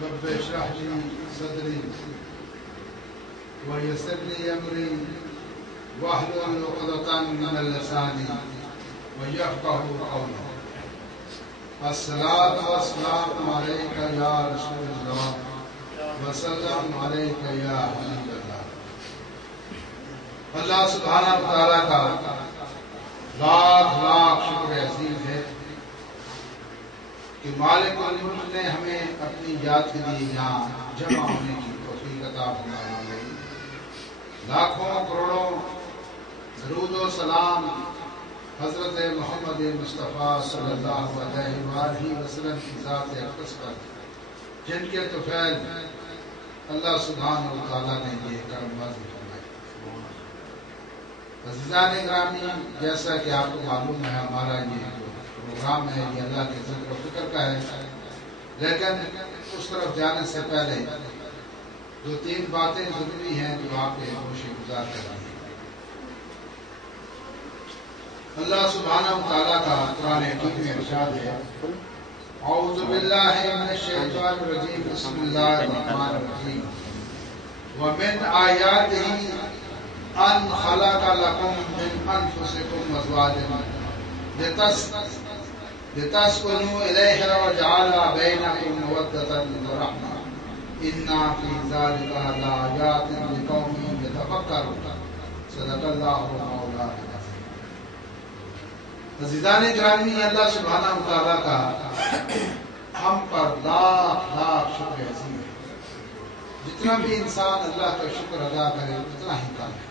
رب اشرح لي صدري ويسر لي امري واحلل عقدة من لساني ويفقهوا قولي. الصلاة والسلام عليك يا رسول الله وسلام عليك يا حبيب الله. اللہ سبحانہ وتعالیٰ کا لاکھ لاکھ شکر عظیم ہے کہ مالک الملک نے ہمیں اپنی یاد کے لیے یہاں جمع ہونے کی توفیق عطا فرمائی. لاکھوں کروڑوں درود و سلام حضرت محمد مصطفیٰ صلی اللہ علیہ وآلہ وسلم کی ذات اقدس پر جن کے طفیل اللہ سبحانہ وتعالیٰ نے یہ کرم بازی فرمائی. عزیزان گرامی، جیسا کہ آپ کو معلوم ہے ہمارا یہ جو پروگرام ہے یہ اللہ کے ذکر و فکر کا ہے، لیکن اس طرف جانے سے پہلے دو تین باتیں ضروری ہیں جو آپ کے گوش گزار کریں. اللہ سبحانہ وتعالیٰ کا قرآن حکیم میں ارشاد ہے، اعوذ باللہ من الشیطان الرجیم، بسم اللہ الرحمن الرحیم، ومن آیاتہ ان خلق لکم من انفسکم ازواجا لتسکنوا الیہا وجعل بینکم مودۃ ورحمۃ ان فی ذلک لآیات لقوم یتفکرون. صدق اللہ مولانا العظیم. عزیزان گرامی، اللہ سبحانہ وتعالیٰ کا ہم پر لاکھ لاکھ شکر عظیم ہے. جتنا بھی انسان اللہ کا شکر ادا کرے اتنا ہی کم ہے.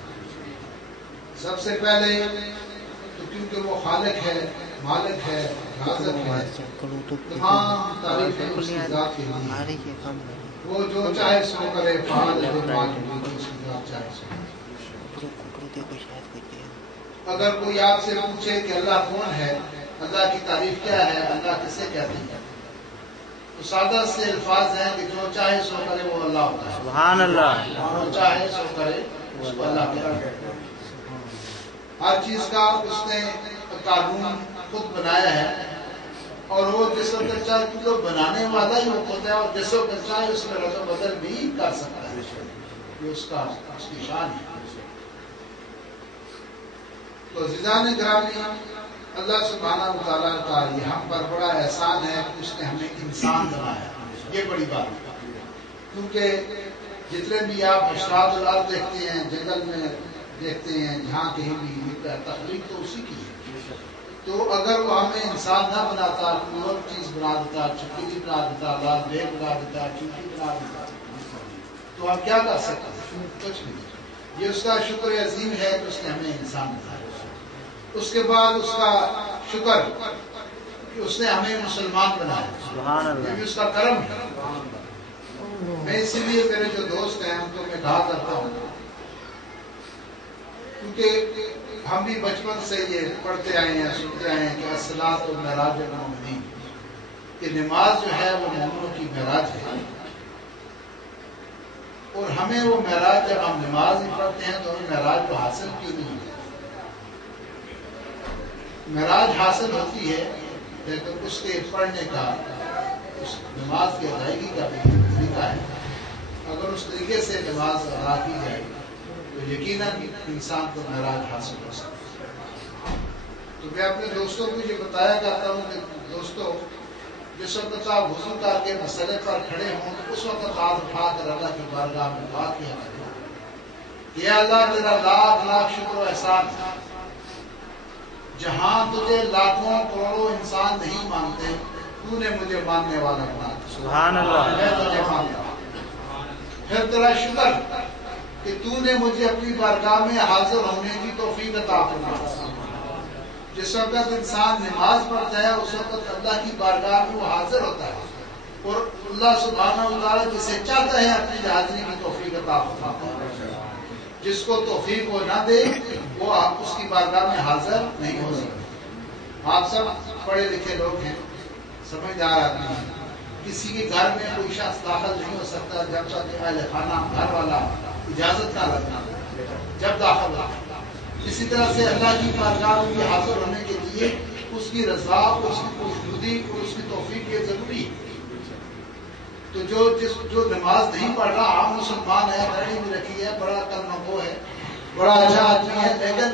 سب سے پہلے تو کیونکہ وہ خالق ہے، مالک ہے، رازق ہے، تمام تعریفیں اس کی ذات کے لیے. وہ جو چاہے سو کرے، فعال ہے، اس کی ذات چاہے سو. اگر کوئی آپ سے پوچھے کہ اللہ کون ہے، اللہ کی تعریف کیا ہے، اللہ کسے کہتے ہیں، تو سادہ سے الفاظ ہیں کہ جو چاہے سو کرے وہ اللہ ہوتا ہے. سبحان اللہ. جو چاہے سو کرے اس کو اللہ کہتے ہیں. ہر چیز کا اس نے قانون خود بنایا ہے، اور وہ جس وقت چاہے تو بنانے والا ہی وہ خود ہے، اور جس وقت چاہے اس میں رد و بدل بھی کر سکتا ہے. یہ اس کی شان ہے. تو عزیزان گرامی، اللہ سبحانہ وتعالیٰ کا یہ ہم پر بڑا احسان ہے کہ اس نے ہمیں انسان بنایا. یہ بڑی بات ہے، کیونکہ جتنے بھی آپ اشراط الارض دیکھتے ہیں، جنگل میں دیکھتے ہیں، جہاں کہیں بھی تخلیق تو اسی کی ہے. تو اگر وہ ہمیں انسان نہ بناتا، کوئی اور چیز بنا دیتا، چپکلی بنا دیتا، لال بیگ بنا دیتا، چوٹی بنا دیتا، تو ہم کیا کر سکتے ہیں؟ کچھ نہیں. یہ اس کا شکر عظیم ہے کہ اس نے ہمیں انسان بنایا. اس کے بعد اس کا شکر کہ اس نے ہمیں مسلمان بنایا. یہ بھی اس کا کرم ہے. میں اسی لیے میرے جو دوست ہیں ان کو میں کہا کرتا ہوں، کیونکہ ہم بھی بچپن سے یہ پڑھتے آئے ہیں، سنتے آئے ہیں کہ الصلاۃ معراج المؤمنین، کہ نماز جو ہے وہ مومنوں کی معراج ہے. اور ہمیں وہ معراج، جب ہم نماز ہی پڑھتے ہیں تو ہمیں معراج کو حاصل کیوں نہیں ہوتی؟ معراج حاصل ہوتی ہے، لیکن اس کے پڑھنے کا، اس نماز کی ادائیگی کا بھی طریقہ ہے. اگر اس طریقے سے نماز ادا کی جائے تو یقیناً انسان کو معراج حاصل ہو سکتا ہے. تو میں اپنے دوستوں کو یہ بتایا کرتا ہوں کہ دوستوں، جس وقت آپ وضو کر کے مسئلے پر کھڑے ہوں تو اس وقت ہاتھ اٹھا کر اللہ کی بارگاہ میں دعا کیا کریں، یا اللہ تیرا لاکھ لاکھ شکر و احسان، جہاں تجھے لاکھوں کروڑوں انسان نہیں مانتے، تو نے مجھے ماننے والا بنا. سبحان اللہ. میں تجھے مانتا ہوں. پھر تیرا شکر کہ تو نے مجھے اپنی بارگاہ میں حاضر ہونے کی توفیق عطا فرمائی. جس وقت انسان نماز پڑھتا ہے اس وقت اللہ کی بارگاہ میں وہ حاضر ہوتا ہے، اور اللہ سبحانہ وتعالیٰ جسے چاہتا ہے اپنی حاضری کی توفیق عطا فرماتا ہے. جس کو توفیق وہ نہ دے وہ اس کی بارگاہ میں حاضر نہیں ہو سکتا. آپ سب پڑھے لکھے لوگ ہیں، سمجھدار آدمی ہیں. کسی کے گھر میں کوئی شخص داخل نہیں ہو سکتا جب تک اہل خانہ گھر والا اجازت نہ لگنا جب داخل ہوتا. اسی طرح سے اللہ کی بارگاہ میں حاضر ہونے کے لیے اس کی رضا، اس کی خوشنودی اور اس کی توفیق یہ ضروری ہے. تو جو نماز نہیں پڑھ رہا، عام مسلمان ہے، داڑھی بھی رکھی ہے، بڑا کلمہ گو ہے، بڑا اچھا آدمی ہے، لیکن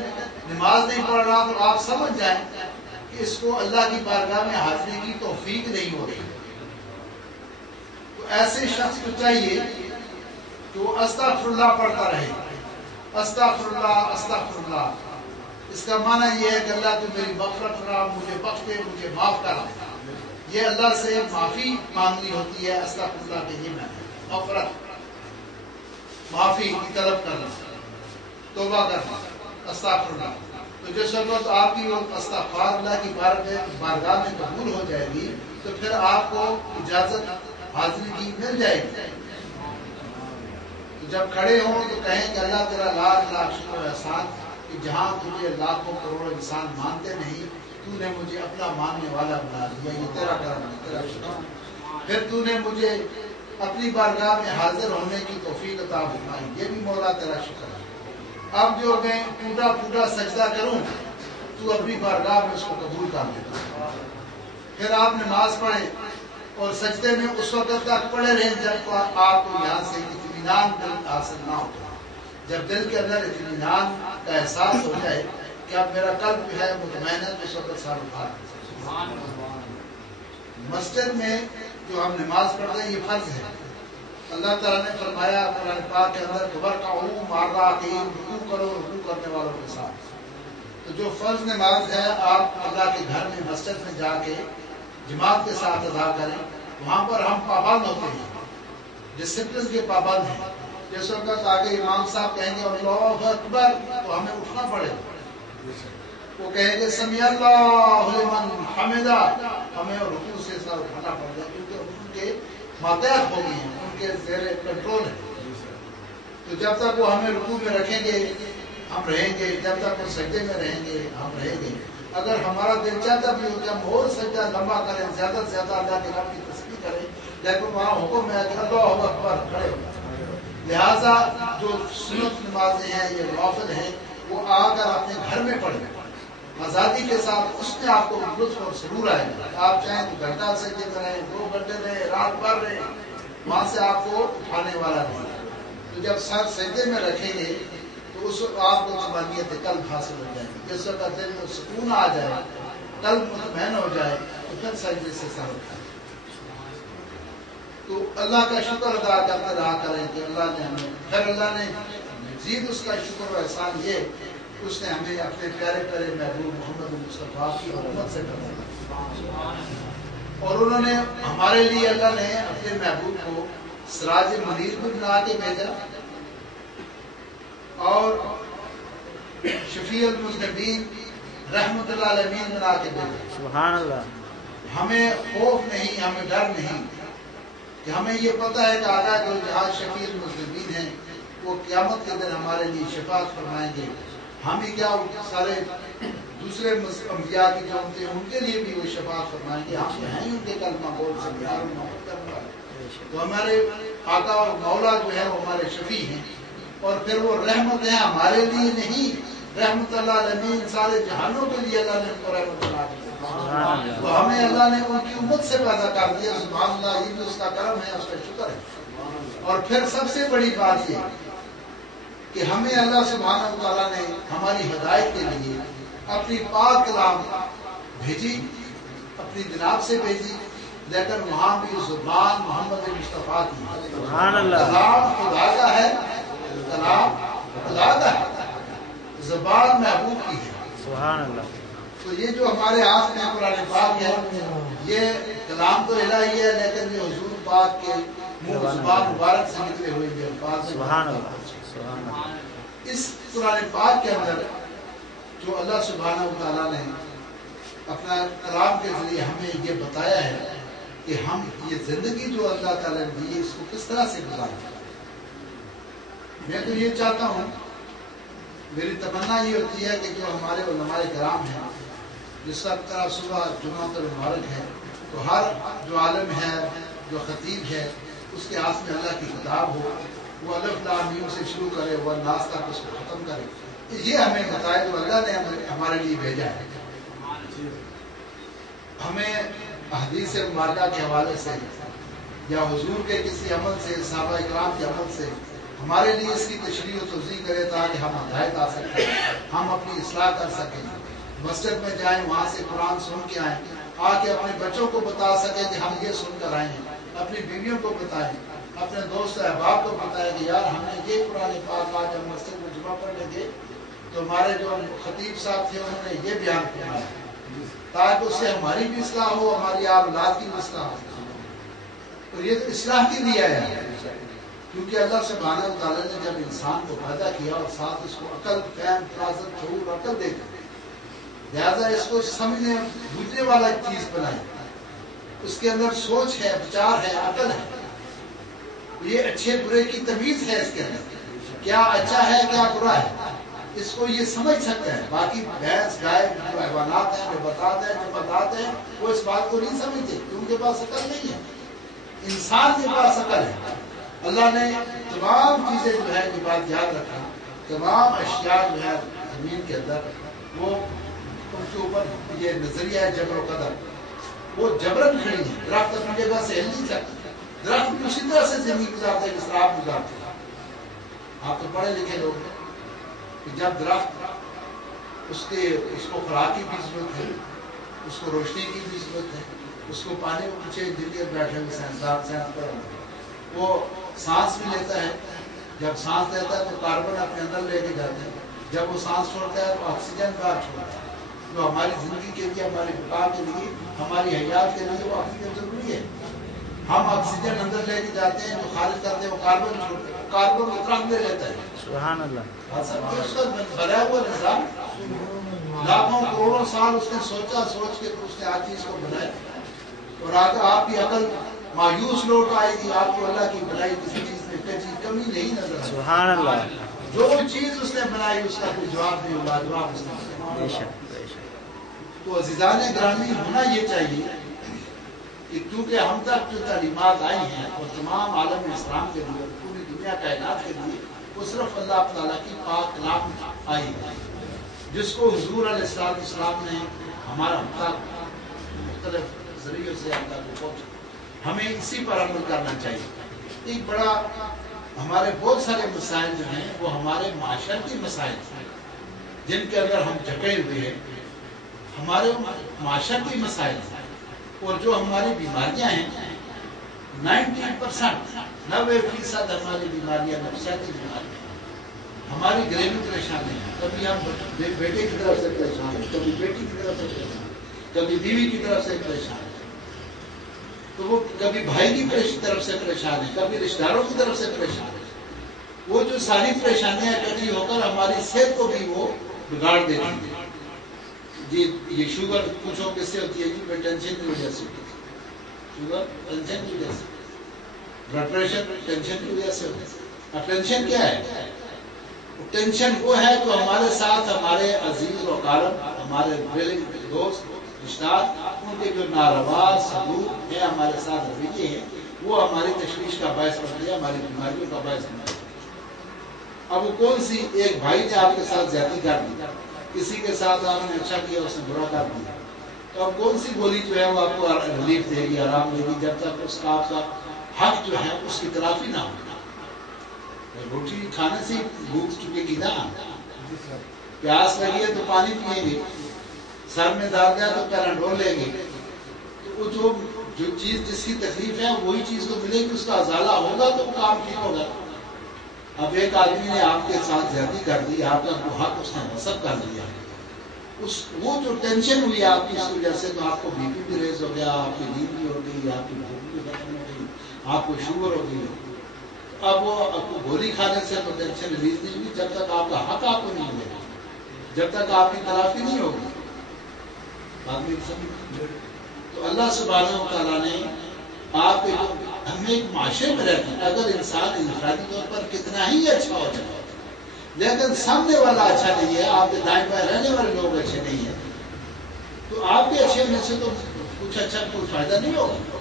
نماز نہیں پڑھ رہا، تو آپ سمجھ جائیں کہ اس کو اللہ کی بارگاہ میں حاضری کی توفیق نہیں ہو رہی۔ تو ایسے شخص کو چاہیے کہ وہ استغفر اللہ پڑھتا رہے، استغفر اللہ استغفر اللہ۔ اس کا معنی یہ ہے کہ اللہ تو میری مغفرت کرا، مجھے بخش دے، مجھے معاف کرا۔ یہ اللہ سے معافی مانگنی ہوتی ہے، استغفر اللہ کے یہ معنی مغفرت، معافی کی طلب کرنا، توبہ کرنا، استغفر اللہ۔ تو جس وقت آپ کی استغفار اللہ کی بارگاہ میں قبول ہو جائے گی تو پھر آپ کو اجازت حاضری کی مل جائے گی۔ تو جب کھڑے ہوں تو کہیں کہ اللہ تیرا لاکھ لاکھ شکر و احسان کہ جہاں تجھے لاکھوں کروڑوں انسان مانتے نہیں، تو نے مجھے اپنا ماننے والا بنا دیا، یہ تیرا کرم ہے، تیرا شکر۔ پھر تو نے مجھے اپنی بارگاہ میں حاضر ہونے کی توفیق عطا فرمائی، یہ بھی مولا تیرا شکر ہے۔ اب جو میں پورا پورا سجدہ کروں تو اپنی بارگاہ میں اس کو قبول کر دیتا۔ پھر آپ نماز پڑھیں اور سجدے میں اس وقت تک پڑے رہیں جب آپ کو یہاں سے اطمینان دل حاصل نہ ہو۔ جب دل کے اندر اطمینان کا احساس ہو جائے کہ اب میرا قلب جو ہے مطمئن ہے، تو اس وقت سر اٹھا دیں۔ مسجد میں جو ہم نماز پڑھتے ہیں یہ فرض ہے۔ اللہ تعالیٰ نے فرمایا قرآن پاک کے اندر وَرْكَعُوا مَعَ الرَّاكِعِينَ، رکوع کرو رکوع کرنے والوں کے ساتھ۔ تو جو فرض نماز ہے آپ اللہ کے گھر میں مسجد میں جا کے جماعت کے ساتھ ادا کریں، وہاں پر ہم پابند ہوتے ہیں، ڈسپلن کے پابند ہیں۔ جس وقت آگے امام صاحب کہیں گے اللہ اکبر تو ہمیں اٹھنا پڑے گا، وہ کہیں گے سمیع اللہ لمن حمدہ، ہمیں رکوع سے سر اٹھانا پڑے گا، کیونکہ ان کے ماتحت ہو گئی ہیں، ان کے زیر کنٹرول ہے۔ تو جب تک وہ ہمیں رکوع میں رکھیں گے ہم رہیں گے، جب تک وہ سجدے میں رہیں گے ہم رہیں گے۔ اگر ہمارا دل چاہتا بھی ہو کہ ہم اور سجدہ لمبا کریں، زیادہ سے زیادہ اللہ کے رب کی تسبیح کریں، لیکن وہاں حکم ہے کہ اللہ اکبر کھڑے ہو۔ لہٰذا جو سنت نمازیں ہیں یہ نوافل ہیں وہ آ کر اپنے گھر میں پڑھیں آزادی کے ساتھ، اس میں آپ کو لطف اور سرور آئے گا۔ آپ چاہیں تو گھنٹہ سجدے کریں، 2 گھنٹے رہیں، رات بھر رہیں، وہاں سے آپ کو اٹھانے والا نہیں۔ تو جب سر سجدے میں رکھیں گے تو اس وقت آپ کو طمانینت قلب حاصل ہو جائے گی۔ جس وقت دل میں سکون آ جائے، قلب مطمئن ہو جائے تو پھر سجدے سے سر اٹھائیں۔ تو اللہ کا شکر ادا کرتے رہا کریں کہ اللہ نے ہمیں، پھر اللہ نے مزید اس کا شکر و احسان یہ اس نے ہمیں اپنے پیارے پیارے محبوب محمد مصطفیٰ کی امت سے کروایا، اور انہوں نے ہمارے لیے اللہ نے اپنے محبوب کو سراج منیر بھی بنا کے بھیجا اور شفیع المذنبین رحمت اللہ علیہ بنا کے بھیجا۔ سبحان اللہ۔ ہمیں خوف نہیں، ہمیں ڈر نہیں، کہ ہمیں یہ پتہ ہے کہ آقا جو جہاز شفیع المذنبین ہیں وہ قیامت کے دن ہمارے لیے شفاعت فرمائیں گے۔ ہم ہی کیا سارے دوسرے انبیاء کی جو امتیں ہیں ان کے لیے بھی وہ شفاعت فرمائیں گے، ہم ہیں ہی ان کے کلمہ گو سے پیار و محبت کرنے والے۔ تو ہمارے آقا اور مولا جو ہے وہ ہمارے شفیع ہیں، اور پھر وہ رحمت ہے ہمارے لیے نہیں، رحمت اللہ علیہ سارے جہانوں کے لیے اللہ نے ان کو رحمت اللہ علیہ۔ تو ہمیں اللہ نے ان کی امت سے پیدا کر دیا، سبحان اللہ، یہ بھی اس کا کرم ہے، اس کا شکر ہے۔ اور پھر سب سے بڑی بات یہ کہ ہمیں اللہ سبحانہ وتعالیٰ نے ہماری ہدایت کے لیے اپنی پاک کلام بھیجی، اپنی جناب سے بھیجی، لیکن وہاں بھی زبان محمد مصطفیٰ کی، کلام خدا کا ہے، کلام خدا کا ہے، زبان محبوب کی ہے۔ سبحان اللہ۔ تو یہ جو ہمارے ہاتھ میں قرآن پاک ہے یہ کلام تو الہی ہے، لیکن یہ حضور پاک کے منہ زبان مبارک سے نکلے ہوئے یہ الفاظ ہیں۔ سبحان اللہ۔ اس قرآن پاک کے اندر جو اللہ سبحانہ وتعالیٰ نے اپنا کلام کے ذریعے ہمیں یہ بتایا ہے کہ ہم یہ زندگی جو اللہ تعالیٰ نے دی ہے اس کو کس طرح سے گزاریں۔ میں تو یہ چاہتا ہوں، میری تمنا یہ ہوتی ہے کہ جو ہمارے علماء کرام ہیں، جس وقت صبح جمعہ المبارک ہے تو ہر جو عالم ہے، جو خطیب ہے، اس کے ہاتھ میں اللہ کی کتاب ہو، وہ الف لام میم سے شروع کرے، وہ الناس تک اس کو ختم کرے۔ یہ ہمیں بتائے جو اللہ نے ہمارے لیے بھیجا ہے۔ ہمیں حدیث مبارکہ کے حوالے سے یا حضور کے کسی عمل سے، صحابہ اکرام کے عمل سے ہمارے لیے اس کی تشریح و توضیح کرے تاکہ ہم ہدایت آ سکیں، ہم اپنی اصلاح کر سکیں، مسجد میں جائیں وہاں سے قرآن سن کے آئیں، آ کے اپنے بچوں کو بتا سکیں کہ ہم یہ سن کر آئے ہیں، اپنی بیویوں کو بتائیں، اپنے دوست احباب کو بتائیں کہ یار ہم نے یہ قرآن پاک آج ہم مسجد میں جمعہ پڑھنے گئے تو ہمارے جو خطیب صاحب تھے انہوں نے یہ بیان کیا ہے، تاکہ اس سے ہماری بھی اصلاح ہو، ہماری اولاد کی بھی اصلاح ہو۔ اور یہ تو اصلاح کے لیے آیا ہے، کیونکہ اللہ سبحانہ و تعالیٰ نے جب انسان کو پیدا کیا اور ساتھ اس کو عقل، فہم، فراست، شعور، عقل دے دی، لہٰذا اس کو سمجھنے بوجھنے والا ایک چیز بنائی، اس کے اندر سوچ ہے، وچار ہے، عقل ہے، یہ اچھے برے کی تمیز ہے، اس کے اندر کیا اچھا ہے کیا برا ہے، اس کو یہ سمجھ سکتا ہے۔ باقی بھینس، گائے، جو حیوانات ہیں، نباتات ہیں، جمادات ہیں، وہ اس بات کو نہیں سمجھتے کہ ان کے پاس عقل نہیں ہے، انسان کے پاس عقل ہے۔ اللہ نے تمام چیزیں جو ہے یہ بات یاد رکھا، تمام اشیاء جو ہے زمین کے اندر وہ ان کے اوپر یہ نظریہ ہے جبر و قدر، وہ جبرن کھڑی ہے، درخت اپنی جگہ سے ہل نہیں سکتا، درخت بھی اسی طرح سے زندگی گزارتا ہے جس طرح آپ گزارتے ہیں۔ آپ تو پڑھے لکھے لوگ ہیں کہ جب درخت اس کو خوراک کی بھی ضرورت ہے، اس کو روشنی کی بھی ضرورت ہے، اس کو پانی میں پیچھے دل بیٹھے ہوئے سائنسدان وہ سانس بھی لیتا ہے، جب سانس لیتا ہے تو کاربن اپنے اندر لے کے جاتے ہیں، جب وہ سانس چھوڑتا ہے تو آکسیجن باہر چھوڑتا ہے، جو ہماری زندگی کے لیے، ہماری بقا کے لیے، ہماری حیات کے لیے وہ آکسیجن ضروری ہے۔ ہم آکسیجن اندر لے کے جاتے ہیں، جو خارج کرتے ہیں وہ کاربن چھوڑتے ہیں، کاربن اتنا اندر لیتا ہے۔ سبحان اللہ۔ اس کا بنایا ہوا نظام لاکھوں کروڑوں سال اس نے سوچا، سوچ کے اس نے آج چیز کو بنایا، اور آگے آپ کی عقل مایوس لوٹ آئے گی، آپ کو اللہ کی بنائی کسی چیز میں کمی نہیں نظر آئے۔ سبحان اللہ۔ جو چیز اس نے بنائی اس کا کوئی جواب نہیں ہوگا، جواب اس نے۔ تو عزیزان گرامی ہونا یہ چاہیے کہ کیونکہ ہم تک جو تعلیمات آئی ہیں اور تمام عالم اسلام کے لیے، پوری دنیا کائنات کے لیے، وہ صرف اللہ تعالیٰ کی پاک کلام آئی ہے، جس کو حضور علیہ السلام نے ہمارا ہم تک مختلف ذریعوں سے ہم تک پہنچا۔ ہمیں اسی پر عمل کرنا چاہیے۔ ایک بڑا ہمارے بہت سارے مسائل جو ہیں وہ ہمارے معاشرتی مسائل ہیں جن کے اندر ہم جھکے ہوئے ہیں، ہمارے معاشرتی مسائل ہیں، اور جو ہماری بیماریاں ہیں 90% ہماری بیماریاں نفسیاتی بیماریاں، ہماری گھریلو پریشانی ہے۔ کبھی ہم بیٹے کی طرف سے پریشان ہیں، کبھی بیٹی کی طرف سے پریشان ہیں، کبھی بیوی کی طرف سے پریشان ہے، تو وہ کبھی بھائی کی طرف سے پریشان ہے، کبھی رشتہ داروں کی طرف سے پریشان ہے۔ وہ جو ساری پریشانیاں اکٹھی ہو کر ہماری صحت کو بھی وہ بگاڑ دیتی ہیں۔ جی یہ شوگر پوچھو کس سے ہوتی ہے؟ جی ٹینشن کی وجہ سے ہوتی ہے، شوگر ٹینشن کی وجہ سے، بلڈ پریشر ٹینشن کی وجہ سے ہوتا ہے۔ اب ٹینشن کیا ہے؟ ٹینشن وہ ہے جو ہمارے ساتھ ہمارے عزیز و اقارب، ہمارے دوست، رشتہ دار، ان کے جو ناروا سلوک ہے، ہمارے ساتھ رویے ہیں، وہ ہماری تشویش کا باعث بنتے ہیں، ہماری بیماریوں کا باعث بنتے ہیں۔ اب وہ کون سی، ایک بھائی نے آپ کے ساتھ زیادتی کر دی، کسی کے ساتھ آپ نے اچھا کیا اس نے برا کر دیا، تو اب کون سی گولی جو ہے وہ آپ کو ریلیف دے گی، آرام دے گی، جب تک اس کا آپ کا حق جو ہے اس کی تلافی نہ ہو۔ روٹی کھانے سے بھوک چکے گی نا، پیاس لگی ہے تو پانی پیئیں گے، سر میں درد ہے تو پیراڈول لیں گے، تو وہ جو چیز جس کی تکلیف ہے وہی چیز کو ملے گی، اس کا ازالہ ہوگا تو کام ٹھیک ہوگا۔ اب ایک آدمی نے آپ کے ساتھ زیادتی کر دی، آپ کا حق اس نے نصب کر لیا، وہ جو ٹینشن ہوئی آپ کی اس وجہ سے، تو آپ کو بی پی بھی ریز ہو گیا، آپ کی نیند بھی ہو گئی، آپ کی بھوک بھی ختم ہو گئی، آپ کو شوگر ہو گئی۔ اب وہ گولی کھانے سے تو ٹینشن ریلیز نہیں ہوگی جب تک آپ کا حق آپ کو نہیں ملے، جب تک آپ کی تلافی نہیں ہوگی۔ تو اللہ سبحانہ و تعالیٰ نے آپ کے ہم ایک معاشرے میں رہتے ہیں، اگر انسان انفرادی طور پر کتنا ہی اچھا ہو جائے لیکن سامنے والا اچھا نہیں ہے، آپ کے دائیں بائیں رہنے والے لوگ اچھے نہیں ہیں، تو آپ کے اچھے ہونے سے تو کچھ اچھا کوئی فائدہ نہیں ہوگا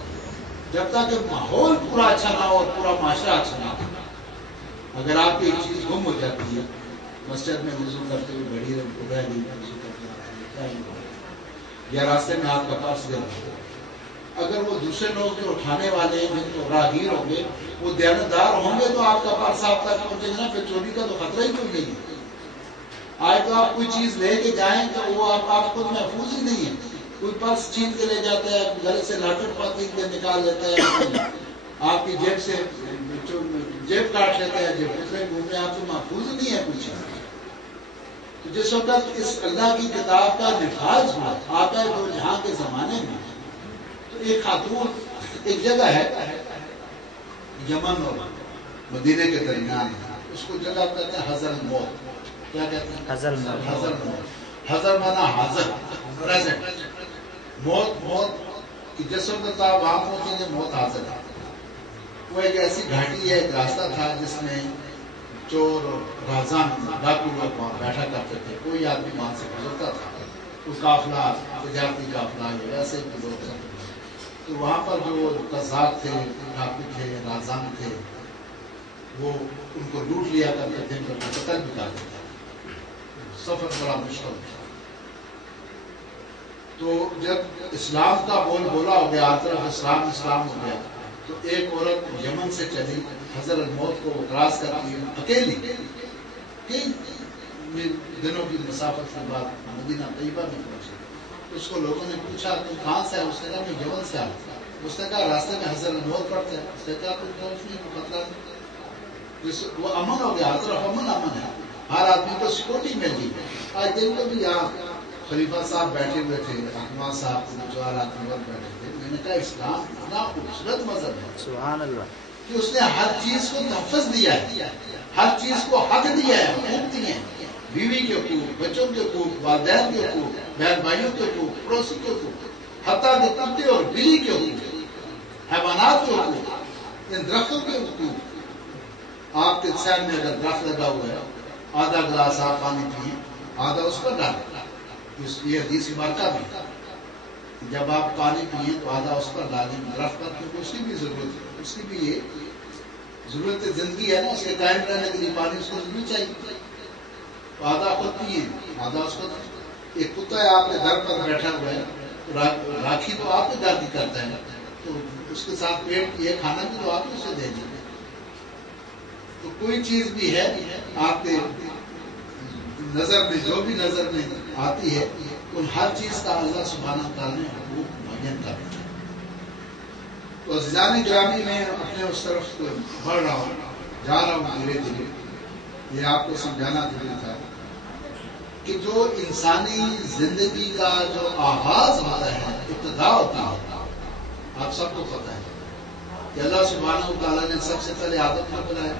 جب تک کہ ماحول پورا اچھا نہ ہو اور پورا معاشرہ اچھا نہ ہو۔ اگر آپ کی ایک چیز گم ہو جاتی ہے، مسجد میں وضو کرتے ہوئے گھڑی رہ گئی، یا راستے میں آپ کا پرس گیا، اگر وہ دوسرے لوگ جو اٹھانے والے ہیں جن کو راہگیر ہوں گے وہ دیانتدار ہوں گے تو آپ کا پرس آپ تک پہنچے گا، پھر چوری کا تو خطرہ ہی کوئی نہیں ہے۔ آج تو آپ کوئی چیز لے کے جائیں تو وہ آپ خود محفوظ ہی نہیں ہے، کوئی پرس چھین کے لے جاتا ہے، گلے سے لاٹر پاتی کے نکال لیتا ہے، آپ کی جیب سے جیب کاٹ لیتا ہے، جب پتلے گھومنے آپ سے محفوظ نہیں ہے کچھ۔ تو جس وقت اس اللہ کی کتاب کا نفاذ ہوا آقا دو جہاں کے زمانے میں، تو ایک خاتون، ایک جگہ ہے یمن اور مدینے کے درمیان ہے، اس کو جگہ کہتے ہیں حضر الموت۔ کیا کہتے ہیں؟ حضر الموت۔ حضر مانا حاضر، پریزنٹ، موت کہ جس وقت آپ وہاں پہنچیں گے موت حاضر ہے۔ وہ ایک ایسی گھاٹی ہے، ایک راستہ تھا جس میں چور اور رازان ڈاکو لوگ وہاں بیٹھا کرتے تھے، کوئی آدمی وہاں سے گزرتا تھا، وہ قافلہ تجارتی قافلہ یہ ویسے لوگ سب، تو وہاں پر جو قزاق تھے، ڈاکو تھے، رازان تھے، وہ ان کو لوٹ لیا کرتے تھے، ان کو قتل بھی کرتے تھے، سفر بڑا مشکل تھا۔ تو جب اسلام کا بول بولا ہو گیا، ہر طرف اسلام اسلام ہو گیا، تو ایک عورت یمن سے چلی حضر الموت کو کراس کرتی اکیلی، کئی دنوں کی مسافت کے بعد مدینہ طیبہ میں پہنچی۔ اس کو لوگوں نے پوچھا تم کہاں سے ہے؟ اس نے کہا میں یمن سے آیا۔ اس نے کہا راستے میں حضر الموت پڑتے ہیں؟ اس نے کہا کوئی خوف نہیں، کوئی خطرہ نہیں، وہ امن ہو گیا، ہر طرف امن ہے، ہر آدمی کو سیکورٹی مل گئی۔ آج دن کو بھی یہاں خلیفہ صاحب بیٹھے ہوئے تھے، احمد صاحب جو آدمی بیٹھے تھے، میں نے کہا اسلام اتنا خوبصورت مذہب ہے سبحان اللہ کہ اس نے ہر چیز کو تحفظ دیا ہے، ہر چیز کو حق دیا ہے، حقوق دیے ہیں، بیوی کے حقوق، بچوں کے حقوق، والدین کے حقوق، بہن بھائیوں کے حقوق، پڑوسی کے حقوق، حتیٰ کہ کتے اور بلی کے حقوق، حیوانات کے حقوق، ان درختوں کے حقوق۔ آپ کے سائڈ میں اگر درخت لگا ہوا ہے، آدھا گلاس آپ پانی پیئیں، آدھا اس پر ڈالیں، یہ حدیث مبارکہ بھی، جب آپ پانی پیئیں تو آدھا اس پر ڈالیں درخت پر، کیونکہ اس کی بھی ضرورت ہے، اس کی بھی یہ ضرورت زندگی ہے نا، اس کے قائم رہنے کے لیے پانی اس کو ضرور چاہیے، تو آدھا خود پیئیں، آدھا اس کو۔ ایک کتا ہے آپ کے گھر پر بیٹھا ہوا ہے، راکھی تو آپ کے گھر کی کرتا ہے، تو اس کے ساتھ پیٹ کی ہے، کھانا بھی تو آپ اسے دے دیں۔ تو کوئی چیز بھی ہے آپ کے نظر میں، جو بھی نظر میں آتی ہے، ان ہر چیز کا اللہ سبحانہ تعالیٰ نے حقوق معین کر دیا۔ تو عزیزان گرامی میں اپنے اس طرف بڑھ رہا ہوں، جا رہا ہوں دھیرے دھیرے، یہ آپ کو سمجھانا ضروری تھا کہ جو انسانی زندگی کا جو آغاز ہوتا ہے، ابتدا ہوتا ہے، آپ سب کو پتہ ہے کہ اللہ سبحانہ تعالیٰ نے سب سے پہلے آدم کو بنایا،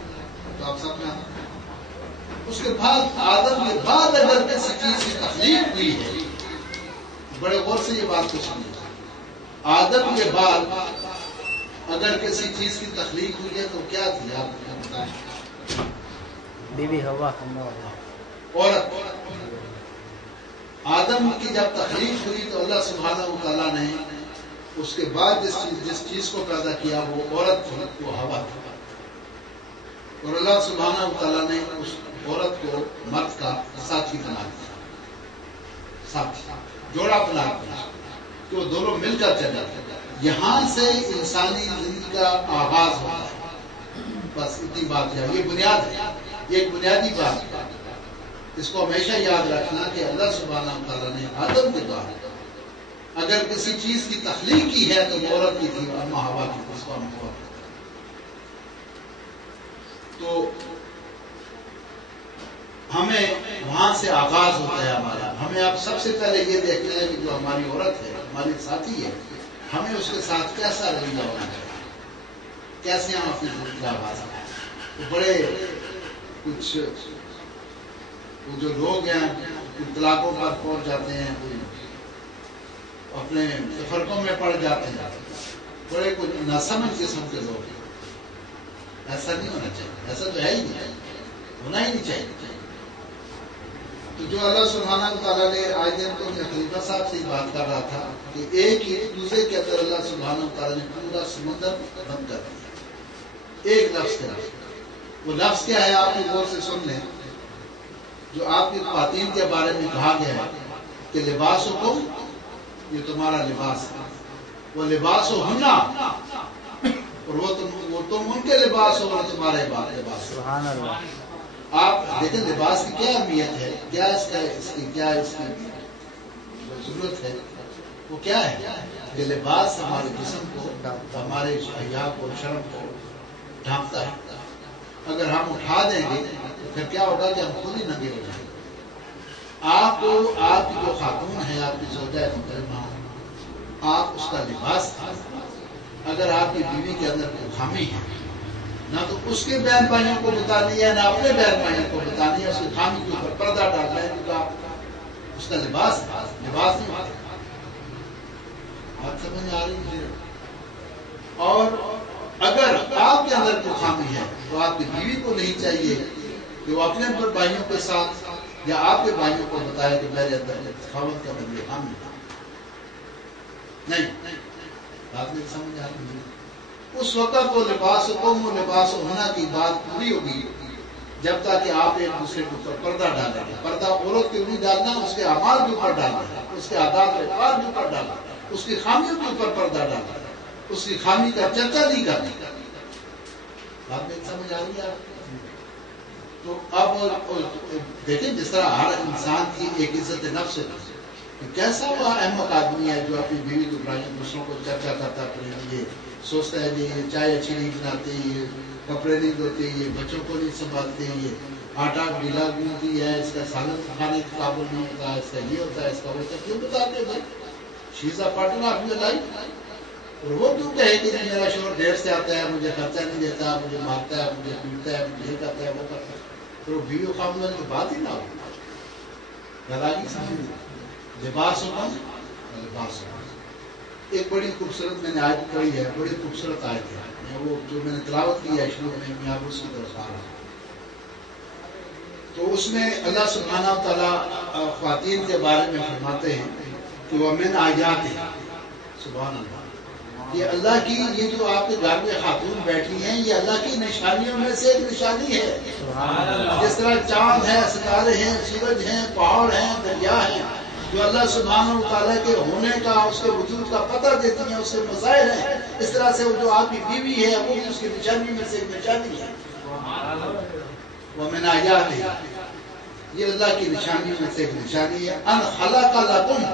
تو آپ سب میں اس کے بعد آدم کے بعد اگر کسی چیز کی تخلیق ہوئی ہے، بڑے غور سے یہ بات کو سمجھیں، آدم کے بعد اگر کسی چیز کی تخلیق ہوئی ہے تو کیا تھی؟ آپ کو بتائیں۔ بی بی ہوا، عورت۔ آدم کی جب تخلیق ہوئی تو اللہ سبحانہ تعالیٰ نے اس کے بعد جس چیز کو پیدا کیا وہ عورت تھی، وہ ہوا تھی، اور اللہ سبحانہ تعالیٰ نے اس عورت کو مرد کا ساتھی بنا دیا، ساتھی، جوڑا بنا دیا کہ وہ دونوں مل کر چلے۔ یہاں سے انسانی زندگی کا آغاز ہوتا ہے، بس اتنی بات ہے، یہ بنیاد ہے، یہ ایک بنیادی بات ہے، اس کو ہمیشہ یاد رکھنا کہ اللہ سبحانہ تعالیٰ نے آدم کے بعد اگر کسی چیز کی تخلیق کی ہے تو عورت کی تھی، اما ہوا کی، اس کو ہم ہوا۔ تو ہمیں وہاں سے آغاز ہوتا ہے ہمارا، ہمیں اب سب سے پہلے یہ دیکھنا ہے کہ جو ہماری عورت ہے، ہماری ساتھی ہے، ہمیں اس کے ساتھ کیسا رویہ ہونا چاہیے، کیسے ہم اپنی زندگی کا آغاز کریں۔ تو بڑے کچھ جو لوگ ہیں کچھ طلاقوں پر پہنچ جاتے ہیں، کوئی اپنے فرقوں میں پڑ جاتے ہیں، بڑے کچھ ناسمجھ قسم کے لوگ ہیں۔ ایسا نہیں ہونا چاہیے، ایسا تو ہے ہی نہیں، ہونا ہی نہیں چاہیے۔ تو جو اللہ سبحانہ تعالیٰ نے آج دن تو میں خلیفہ صاحب سے بات کر رہا تھا کہ ایک ہی دوسرے کے اندر اللہ سبحانہ تعالیٰ نے پورا سمندر بند کر دیا ایک لفظ کے لفظ۔ وہ لفظ کیا ہے آپ کی غور سے سن لیں، جو آپ کی خواتین کے بارے میں کہا گیا ہے کہ لباس حکم، یہ تمہارا لباس ہے، وہ لباس ہو ہونا، اور وہ تم ان کے لباس ہو اور تمہارے لباس ہو۔ سبحان اللہ۔ آپ دیکھیں لباس کی کیا اہمیت ہے، کیا اس کی ضرورت ہے، وہ کیا ہے کہ لباس ہمارے جسم کو، ہمارے حیا کو، شرم کو ڈھانپتا ہے۔ اگر ہم اٹھا دیں گے تو پھر کیا ہوگا کہ ہم خود ہی ننگے ہو جائیں گے۔ آپ کو، آپ کی جو خاتون ہے، آپ کی زوجہ محترمہ، آپ اس کا لباس تھا۔ اگر آپ کی بیوی کے اندر کوئی خامی ہے، نہ تو اس کے بہن بھائیوں کو بتانی ہے، نہ اپنے بہن بھائیوں کو بتانی ہے، اس کی خامی کے اوپر پردہ ڈالنا ہے، کیونکہ آپ اس کا لباس تھا، لباس نہیں ہوتا۔ بات سمجھ آ رہی ہے؟ اور اگر آپ کے اندر کوئی خامی ہے تو آپ کی بیوی کو نہیں چاہیے کہ وہ اپنے بھائیوں کے ساتھ یا آپ کے بھائیوں کو بتائے کہ میرے اندر خاوند کا اندر یہ خامی ہے۔ نہیں، بات نہیں سمجھ آ رہی ہے؟ اس وقت وہ لباس قوم و لباس ہونا کی بات پوری ہوگی جب تک کہ آپ ایک دوسرے کے اوپر پردہ ڈالیں گے۔ پردہ عورت کے اوپر ڈالنا، اس کے اعمال کے اوپر ڈالنا ہے، اس کے عادات و اقدار کے اوپر ڈالنا ہے، اس کی خامیوں کے اوپر پردہ ڈالنا ہے، اس کی خامی کا چرچا نہیں کرنا۔ بات میں سمجھ آ رہی ہے آپ؟ تو اب دیکھیں جس طرح ہر انسان کی ایک عزت نفس ہے، کیسا وہ احمق آدمی ہے جو اپنی بیوی کی برائیاں دوسروں کو چرچا کرتا اپنے لیے، سوچتا ہے جی یہ چائے اچھی نہیں بناتے، یہ کپڑے نہیں دھوتے، یہ بچوں کو نہیں سنبھالتے، یہ آٹا ڈھیلا گوندتی ہے، اس کا سالن کھانے کے قابل نہیں ہوتا، اس کا یہ ہوتا ہے، اس کا وہ ہوتا ہے۔ کیوں بتاتے بھائی؟ She's a partner of your life. اور وہ کیوں کہے کہ میرا شوہر دیر سے آتا ہے، مجھے خرچہ نہیں دیتا، مجھے مارتا ہے، مجھے پیٹتا ہے، مجھے یہ کرتا ہے، وہ کرتا ہے۔ تو بیوی و خاوند کی بات ہی نہ ہو۔ غلاگی سمجھ لباس ہونا، لباس ہونا۔ ایک بڑی خوبصورت میں نے آیت پڑھی ہے، بڑی خوبصورت آیت ہے، وہ جو میں نے تلاوت کی ہے شروع میں آپ اس کی طرف آ رہا ہوں۔ تو اس میں اللہ سبحانہ تعالیٰ خواتین کے بارے میں فرماتے ہیں کہ وَمِنْ آیَاتِهِ، سبحان اللہ، یہ اللہ کی، یہ جو آپ کے گھر میں خاتون بیٹھی ہیں، یہ اللہ کی نشانیوں میں سے ایک نشانی ہے۔ جس طرح چاند ہے، ستارے ہیں، سورج ہیں، پہاڑ ہیں، دریا ہیں، جو اللہ سبحانہ تعالیٰ کے ہونے کا، اس کے وجود کا پتہ دیتی ہیں، اس کے مظاہر ہیں، اس طرح سے جو آپ کی بیوی ہے وہ بھی اس کی نشانی میں سے ایک نشانی ہے۔ وَمِنْ آیَاتِهِ، یہ اللہ کی نشانیوں میں سے ایک نشانی ہے۔ ان خلق لکم،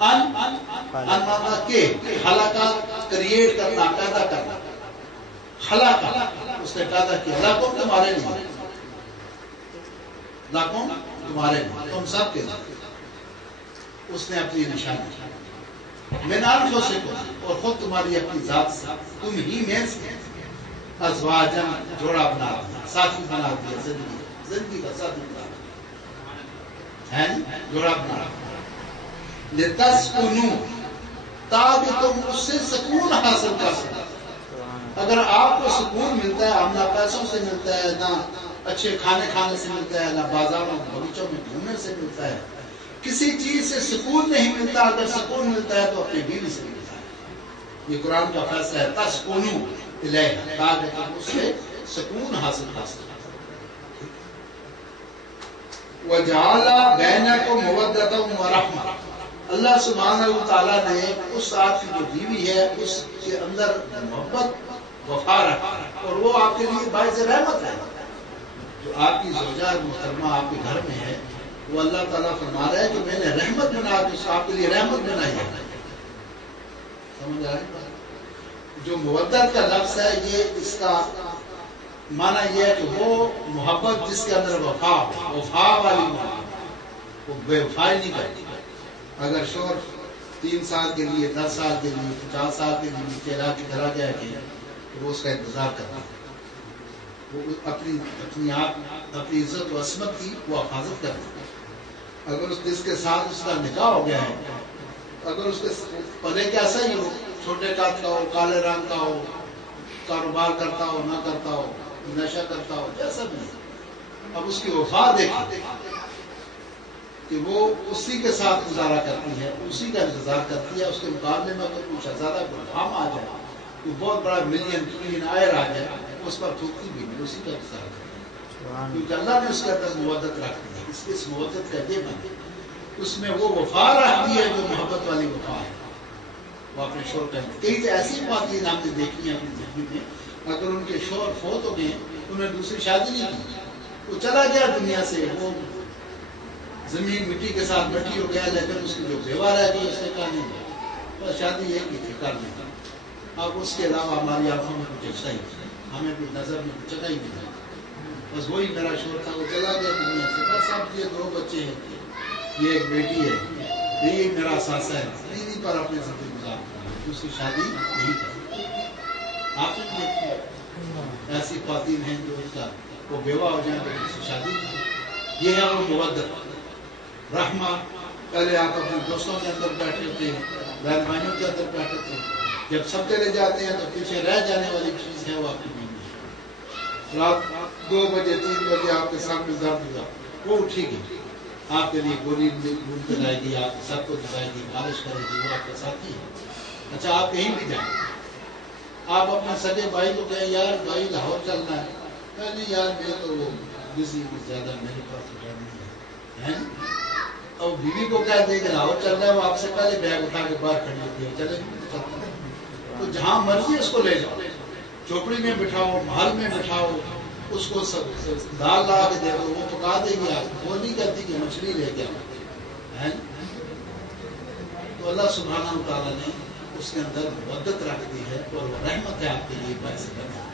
ان مانا کہ خلقہ کریٹ کرنا، پیدا کرنا، خلقہ اس نے پیدا کیا، لکم تمہارے لیے، لکم تمہارے لیے، تم سب کے لیے اس نے اپنی نشانی من انفسکم، اور خود تمہاری اپنی ذات سے، تم ہی میں سے ازواجن جوڑا بنا دیا، ساتھی بنا دیا، زندگی کا ساتھی بنا دیا، ہے جوڑا بنا دیا، لتسکنوا، تاکہ تم اس سے سکون حاصل کر سکو۔ اگر آپ کو سکون ملتا ہے، نہ پیسوں سے ملتا ہے، نہ اچھے کھانے کھانے سے ملتا ہے، نہ بازاروں بغیچوں میں گھومنے سے ملتا ہے، کسی چیز سے سکون نہیں ملتا، اگر سکون ملتا ہے تو اپنی بیوی سے ملتا ہے۔ یہ قرآن کا فیصلہ ہے، تسکنوا الیہا، تاکہ تم اس سے سکون حاصل کر سکو۔ وَجَعَلَ بَيْنَكُم مَّوَدَّةً وَرَحْمَةً، اللہ سبحانہ وتعالیٰ نے اس آپ کی جو بیوی ہے اس کے اندر محبت وفا رکھا، اور وہ آپ کے لیے باعث رحمت ہے۔ جو آپ کی زوجہ محترمہ آپ کے گھر میں ہے، وہ اللہ تعالیٰ فرما رہا ہے کہ میں نے رحمت بنا کے آپ کے لیے رحمت بنائی ہے۔ سمجھ آ رہی ہے؟ جو مودت کا لفظ ہے، یہ اس کا معنی یہ ہے کہ وہ محبت جس کے اندر وفا ہو، وفا والی محبت، وہ بے وفائی نہیں کرتی۔ اگر شوہر 3 سال کے لیے، 10 سال کے لیے، 50 سال کے لیے چلا کے چلا گیا کہ تو وہ اس کا انتظار کرتا ہے، وہ اپنی عزت و عصمت کی وہ حفاظت کرتا ہے۔ اگر جس کے ساتھ اس کا نکاح ہو گیا ہے، اگر اس کے پلے کیسا ہی ہو، چھوٹے قد کا ہو، کالے رنگ کا ہو، کاروبار کرتا ہو نہ کرتا ہو، نشہ کرتا ہو، جیسا بھی، اب اس کی وفا دیکھیں کہ وہ اسی کے ساتھ گزارا کرتی ہے، اسی کا انتظار کرتی ہے۔ اس کے مقابلے میں اگر کوئی شہزادہ غلام آ جائے، کوئی بہت بڑا ملین آئر آ جائے، اس پر تھوکتی بھی نہیں، اسی کا انتظار کرتی ہے، کیونکہ اللہ نے اس کے اندر مودت رکھ دی ہے۔ اس مودت کا یہ بن، اس میں وہ وفا رکھتی ہے جو محبت والی وفا ہے۔ وہ اپنے شوہر کا کئی تو ایسی خواتین ہم نے دیکھی ہیں اپنی زندگی میں، اگر ان کے شوہر فوت ہو گئے انہوں نے دوسری شادی نہیں کی، وہ چلا گیا دنیا سے، وہ زمین مٹی کے ساتھ مٹی ہو گیا، لیکن اس کی جو بیوہ رہ گئی اس نے کہا نہیں بس شادی ایک ہی تھی کرنے کا، اب اس کے علاوہ ہماری آنکھوں میں کچھ اچھا ہی نہیں، ہمیں کوئی نظر میں کچھ اچھا ہی نہیں، بس وہی میرا شوہر تھا، وہ چلا گیا دنیا سے، بس اب یہ 2 بچے ہیں، یہ ایک بیٹی ہے، یہ میرا ساسا ہے، بیوی پر اپنے زندگی گزارتا، اس کی شادی نہیں کرتی۔ آپ نے دیکھتے ہیں ایسی خواتین ہیں جو اس کا وہ بیوہ ہو جائیں تو اس کی شادی نہیں، یہ ہے وہ مودت رحمہ۔ پہلے آپ اپنے دوستوں کے اندر بیٹھے تھے، بہن بھائیوں کے اندر بیٹھے تھے، جب سب چلے جاتے ہیں تو پیچھے رہ جانے والی چیز ہے وہ آپ کی بیوی ہے۔ رات 2 بجے 3 بجے آپ کے سامنے درد ہوا، وہ اٹھے گی، آپ کے لیے گولی ڈھونڈ کر لائے گی، آپ سب کو دکھائے گی، مالش کرے گی، وہ آپ کا ساتھی ہے۔ اچھا آپ کہیں بھی جائیں، آپ اپنے سگے بھائی کو کہیں یار بھائی لاہور چلنا ہے، کہا نہیں یار میں تو بزی ہوں زیادہ، میرے پاس ٹائم نہیں ہے، اور بیوی کو کہہ دیں کہ لاہور چل رہا ہے، وہ آپ سے پہلے بیگ اٹھا کے باہر کھڑی ہوتی ہے، چلے تو جہاں مرضی اس کو لے جاؤ، چوپڑی میں بٹھاؤ، محل میں بٹھاؤ، اس کو دال لا کے دے دو، وہ پکا دے گی، آپ وہ نہیں کہتی کہ مچھلی لے کے آؤ۔ تو اللہ سبحانہ و تعالیٰ نے اس کے اندر مودت رکھ دی ہے اور وہ رحمت ہے آپ کے لیے باعث بنا۔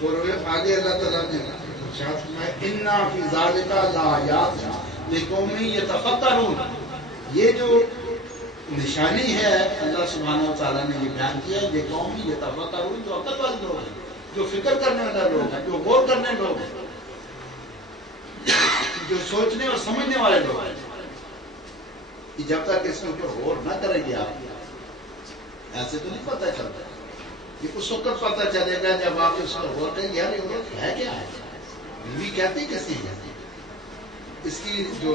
اور آگے اللہ تعالیٰ نے ارشاد فرمایا اِنَّا فِي ذَلِكَ لَآيَاتٍ لِقَوْمٍ يَتَفَکَّرُونَ، یہ جو نشانی ہے اللہ سبحانہ و تعالیٰ نے یہ بیان کیا ہے، لِقَوْمٍ يَتَفَکَّرُونَ، جو عقل والے لوگ ہیں، جو فکر کرنے والے لوگ ہیں، جو غور کرنے لوگ ہیں، جو سوچنے اور سمجھنے والے لوگ ہیں، کہ جب تک اس کے اوپر غور نہ کریں گے آپ ایسے تو نہیں پتہ چلتا، یہ اس وقت پتہ چلے گا جب آپ اس پر غور کریں گے یار یہ غور ہے کیا ہے، بیوی کہتی کیسی ہے، اس کی جو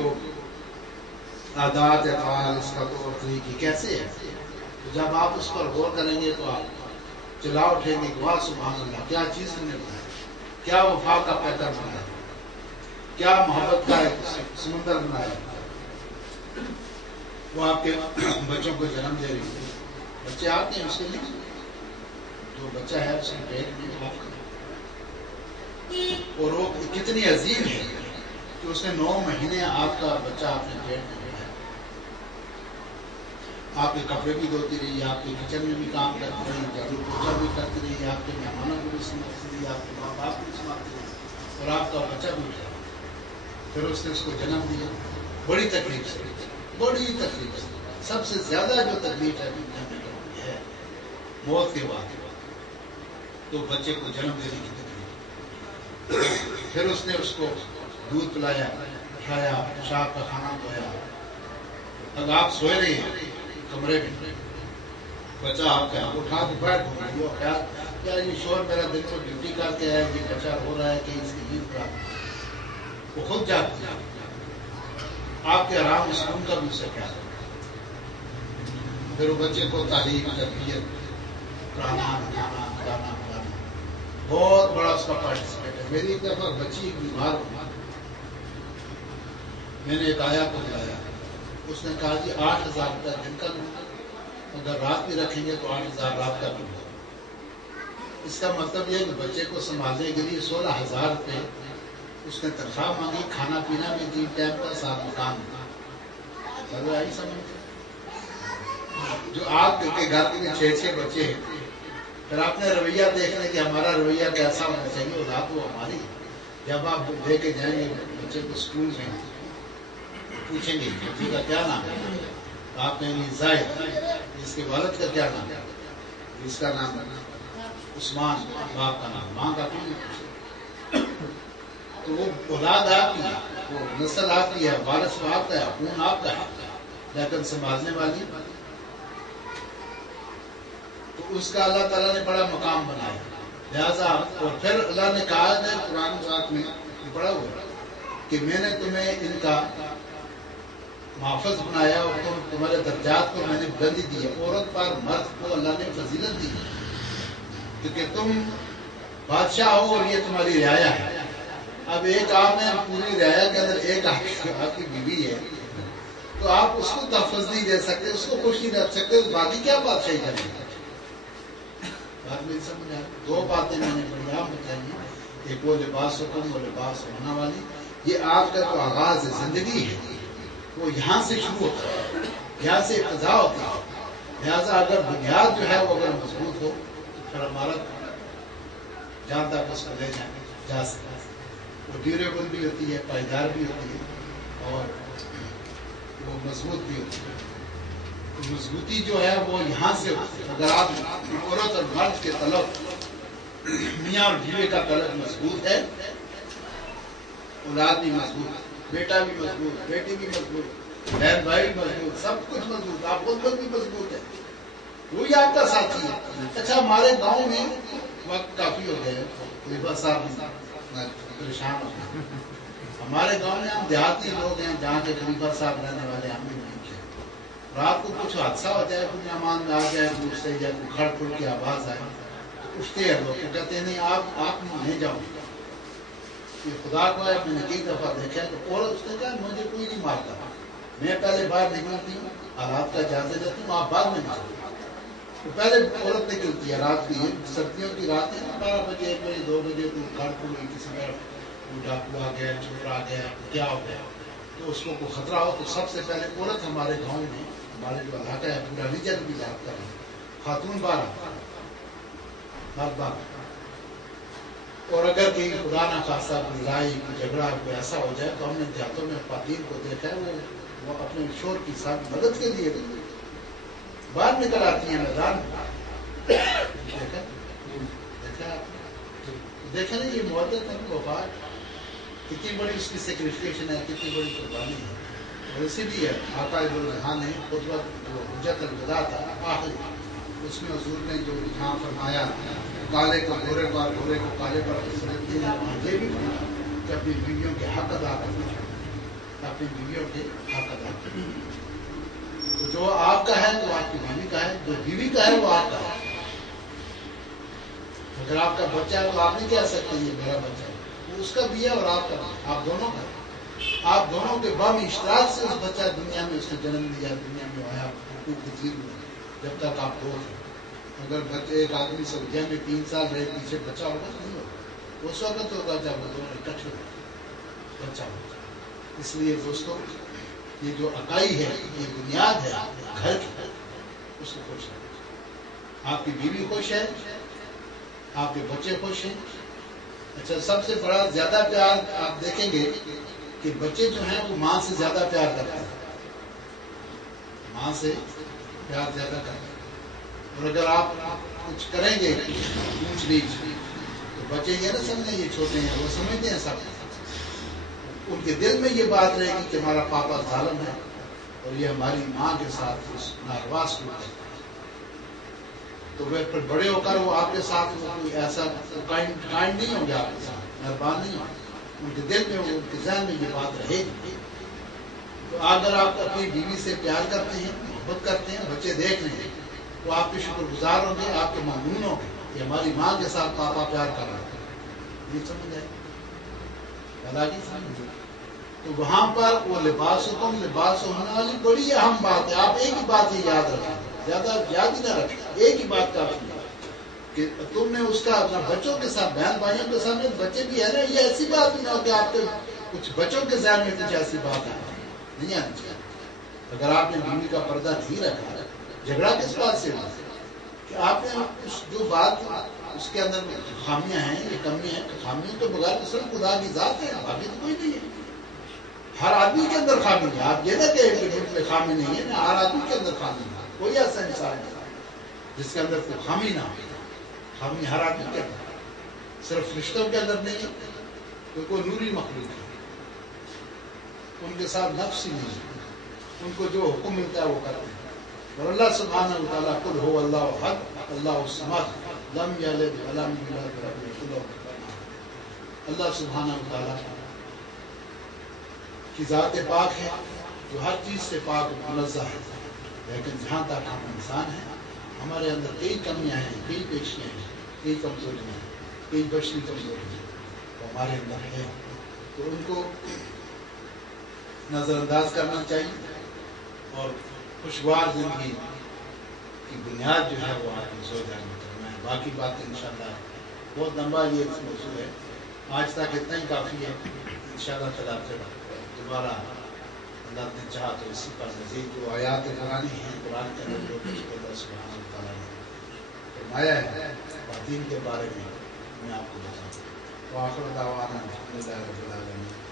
عادات افعال، اس کا طور طریقہ کیسے ہے، تو جب آپ اس پر غور کریں گے تو آپ چلا اٹھیں گے کہ واہ سبحان اللہ کیا چیز نے بنایا، کیا وفا کا پیکر بنایا، کیا محبت کا ایک سمندر بنایا۔ وہ آپ کے بچوں کو جنم دے رہی ہے، بچے آپ کے اس کے لیے جو بچہ ہے اس کے پیٹ میں آپ کا، اور وہ کتنی عظیم ہے کہ اس نے 9 مہینے آپ کا بچہ اپنے پیٹ میں رکھا ہے، آپ کے کپڑے بھی دھوتی رہی، آپ کے کچن میں بھی کام کرتی رہی، جھاڑو پوچھا بھی کرتی رہی، آپ کے مہمانوں کو بھی سنبھالتی رہی، آپ کے ماں باپ کو بھی سنبھالتی رہی، اور آپ کا بچہ بھی اٹھا، پھر اس نے اس کو جنم دیا بڑی تکلیف سے، بڑی تکلیف سے، سب سے زیادہ جو تکلیف ہے دنیا میں ہے موت کے بعد، تو بچے کو جنم دینے کی تکلیف، پھر اس نے اس کو دودھ پلایا، کھایا، پیشاب کا کھانا کھایا، اب آپ سوئے رہے ہیں کمرے میں، بچہ آپ کا اٹھا کے بیٹھ گیا، خیال کیا یہ شوہر میرا دن کو ڈیوٹی کر کے ہے، یہ بچہ رو رہا ہے کہ اس کی نیند کا، وہ خود جاگتی ہے، آپ کے آرام و سکون کا بھی اس سے خیال ہے، پھر وہ بچے کو تعلیم تربیت پڑھانا کھانا کھلانا پلانا بہت بڑا اس کا پارٹیسپیٹ ہے۔ میری ایک دفعہ بچی بیمار ہوئی، میں نے ایک آیا کو بلایا، اس نے کہا کہ 8,000 روپیہ دن کا لوں گا، اگر رات بھی رکھیں گے تو 8,000 رات کا لوں گا۔ اس کا مطلب یہ کہ بچے کو سنبھالنے کے لیے 16,000 روپے اس نے تنخواہ مانگی، کھانا پینا بھی 3 ٹائم کا، ساتھ مکان بھی، آئی سمجھ جو آپ کے گھر کے 6 بچے ہیں، پھر آپ نے رویہ دیکھنے کہ ہمارا رویہ کیسا ہونا چاہیے، اولاد وہ ہماری، جب آپ لے کے جائیں گے بچے کو اسکول میں پوچھیں گے بچے کا کیا نام ہے، آپ کہیں گے زاہد، اس کے والد کا کیا نام ہے، اس کا نام عثمان، باپ کا نام، ماں کا کیوں نہیں پوچھے، تو وہ اولاد آپ کی ہے، وہ نسل آپ کی ہے، وارث آپ کا ہے، خون آپ کا ہے، لیکن سنبھالنے والی تو اس کا اللہ تعالیٰ نے بڑا مقام بنایا، لہذا اور پھر اللہ نے کہا ہے قرآن پاک میں بڑا ہوا کہ میں نے تمہیں ان کا محافظ بنایا اور تمہارے درجات کو میں نے بلندی دی ہے، عورت پر مرد کو اللہ نے فضیلت دی ہے کیونکہ تم بادشاہ ہو اور یہ تمہاری رعایا ہے۔ اب ایک آپ نے پوری رعایا کے اندر ایک آپ کی بیوی ہے، تو آپ اس کو تحفظ نہیں دے سکتے، اس کو خوش نہیں رکھ سکتے، تو باقی کیا بادشاہی کریں گے؟ بات میری سمجھ آئی؟ دو باتیں میں نے پڑھی، آپ بتائیے، ایک وہ لباس حکم، وہ لباس ہونا والی، یہ آپ کا جو آغاز ہے زندگی ہے وہ یہاں سے شروع ہوتا ہے، یہاں سے ابتدا ہوتی ہے۔ لہٰذا اگر بنیاد جو ہے وہ اگر مضبوط ہو تو پھر ہمارا جہاں تک اس کو لے جائیں جا سکتا ہے، وہ ڈیوریبل بھی ہوتی ہے، پائیدار بھی ہوتی ہے، اور وہ مضبوط بھی ہوتی ہے۔ تو مضبوطی جو ہے وہ یہاں سے ہوتی ہے۔ اگر آپ عورت اور مرد کے طلب، میاں اور بیوی کا طلب مضبوط ہے، اولاد بھی مضبوط، بیٹا بھی مضبوط، بیٹی بھی مضبوط، بہن بھائی بھی مضبوط، سب کچھ مضبوط، آپ خود بھی مضبوط ہے، وہی آپ کا ساتھی ہے۔ اچھا ہمارے گاؤں میں وقت کافی ہو گئے، بس آپ پریشان ہو گئے۔ ہمارے گاؤں میں ہم دیہاتی لوگ ہیں، جہاں کے خلیفہ صاحب رہنے والے ہم بھی نہیں ہیں۔ رات کو کچھ حادثہ ہو جائے، کچھ مہمان آ جائے دور سے، یا کھڑ پھڑ کی آواز آئے تو اٹھتے ہیں لوگ، کہتے ہیں نہیں آپ نہیں جاؤ گے۔ یہ خدا کو ہے، میں نے کئی دفعہ دیکھا ہے، تو عورت اس نے کہا مجھے کوئی نہیں مارتا، میں پہلے باہر نکلتی ہوں، حالات کا جائزہ لیتی ہوں، آپ بعد میں نکلتے۔ تو پہلے عورت نکلتی ہے رات کی، سردیوں کی رات ہے، 12 بجے 1 بجے 2 بجے کوئی کھڑ پھڑ ہوئی، کسی کا ڈاکو آ گیا، چور آ گیا، کیا ہو گیا، تو اس کو کوئی خطرہ ہو تو سب سے پہلے عورت ہمارے گاؤں میں، ہمارے جو علاقہ ہے پورا ریجن بھی بات کر رہے ہیں، خاتون 12 مرد 12۔ اور اگر کہیں خدا نہ خاصہ کوئی لڑائی، کوئی جھگڑا، کوئی ایسا ہو جائے تو ہم نے دیہاتوں میں خواتین کو دیکھا ہے، وہ اپنے شوہر کی ساتھ مدد کے لیے باہر نکل آتی ہیں میدان میں۔ دیکھا نہیں یہ محبت ہے، وفات کتنی بڑی اس کی سیکریفیکیشن ہے، کتنی بڑی قربانی ہے۔ اور اسی لیے آقا جہاں نے خطبہ جو حجت الوداع تھا آخری، اس میں حضور نے جو جہاں فرمایا کالے کو گورے پر، گورے کو کالے پر فضیلت دی، یہ بھی کہ اپنی بیویوں کے حق ادا کرنا چاہیے، اپنی بیویوں کے حق ادا کرنا۔ تو جو آپ کا ہے وہ آپ کی بیوی کا ہے، جو بیوی کا ہے وہ آپ کا ہے۔ اگر آپ کا بچہ ہے تو آپ نہیں کہہ سکتے یہ میرا بچہ ہے، وہ اس کا بھی ہے اور آپ کا بھی، آپ دونوں کا ہے۔ آپ دونوں کے باہمی اشتراک سے اس بچہ دنیا میں اس نے جنم لیا، دنیا میں آیا، حقوق پذیر ہوا جب تک آپ دو ہیں۔ اگر بچے ایک آدمی سعودیہ میں 3 سال رہے، پیچھے بچہ ہوگا نہیں ہوگا، اس وقت ہوگا جب وہ دونوں اکٹھے ہوگا بچہ ہوگا۔ اس لیے دوستوں یہ جو اکائی ہے، یہ بنیاد ہے گھر کی، اس کو خوش ہے، آپ کی بیوی خوش ہے، آپ کے بچے خوش ہیں۔ اچھا سب سے بڑا زیادہ پیار آپ دیکھیں گے کہ بچے جو ہیں وہ ماں سے زیادہ پیار کرتے ہیں، ماں سے پیار زیادہ کرتے ہیں۔ اور اگر آپ کچھ کریں گے اونچ نیچ تو بچے یہ نہ سمجھیں یہ چھوٹے ہیں، وہ سمجھتے ہیں سب، ان کے دل میں یہ بات رہے گی کہ ہمارا پاپا ظالم ہے اور یہ ہماری ماں کے ساتھ ناروا سلوک ہے۔ تو وہ پھر بڑے ہو کر وہ آپ کے ساتھ کوئی ایسا کائنڈ نہیں ہوں گے، آپ کے ساتھ مہربان نہیں ہوں گے، ان کے دل میں، ان کے ذہن میں یہ بات رہے گی۔ تو اگر آپ اپنی بیوی سے پیار کرتے ہیں، محبت کرتے ہیں، بچے دیکھ رہے ہیں تو آپ کے شکر گزار ہوں گے، آپ کے ممنون ہوں گے کہ ہماری ماں کے ساتھ پاپا پیار کر رہا ہے۔ یہ سمجھ آئے حالانکہ سمجھ۔ تو وہاں پر وہ لباس حکم، لباس ہونے والی بڑی اہم بات ہے۔ آپ ایک ہی بات یہ یاد رکھیں، زیادہ یاد ہی نہ رکھیں، ایک ہی بات کافی ہے کہ تم نے اس کا اپنا بچوں کے ساتھ، بہن بھائیوں کے سامنے، بچے بھی ہے نا، یہ ایسی بات بھی نہ ہو کہ آپ کے کچھ بچوں کے ذہن میں کچھ ایسی بات نہیں آنی چاہیے۔ اگر آپ نے بیوی کا پردہ نہیں رکھا، جھگڑا کس بات سے ہوا کہ آپ نے جو بات اس کے اندر خامیاں ہیں، یہ کمی ہے، خامیوں کے بغیر تو صرف خدا کی ذات ہے، باقی تو کوئی نہیں ہے۔ ہر آدمی کے اندر خامی ہے، آپ یہ نہ کہیں کہ مجھ میں خامی نہیں ہے، ہر آدمی کے اندر خامی ہے، کوئی ایسا انسان نہیں جس کے اندر کوئی خامی نہ ہو۔ خامی ہر آدمی کے اندر، صرف رشتوں کے اندر نہیں ہے، کوئی نوری مخلوق ہے، ان کے ساتھ نفس ہی نہیں ہے، ان کو جو حکم ملتا ہے وہ کرتے ہیں۔ اور اللہ سبحانہ و تعالیٰ قل هو اللہ احد اللہ الصمد لم یلد ولم یولد ولم یکن لہ کفوا احد۔ اللہ سبحانہ و تعالیٰ کی ذات پاک ہے جو ہر چیز سے پاک منزہ ہے، لیکن جہاں تک ہم انسان ہیں ہمارے اندر کئی کمیاں ہیں، کئی پیشیاں ہیں، کئی کمزوریاں ہیں، کئی بشری کمزوریاں ہیں وہ ہمارے اندر ہیں، تو ان کو نظر انداز کرنا چاہیے اور خوشگوار زندگی کی بنیاد جو ہے وہ آپ کی سوچ میں کرنا ہے. باقی باتیں انشاءاللہ بہت لمبا یہ موضوع ہے. آج تک اتنا ہی کافی ہے. انشاءاللہ تعالیٰ دوبارہ اللہ نے چاہا تو اسی پر مزید جو آیات قرآنی ہیں قرآن کے اندر جو کچھ اللہ سبحانہ و تعالیٰ نے فرمایا ہے باطین کے بارے میں آپ کو بتاؤں. وآخر دعوانا الحمدللہ رب العالمین.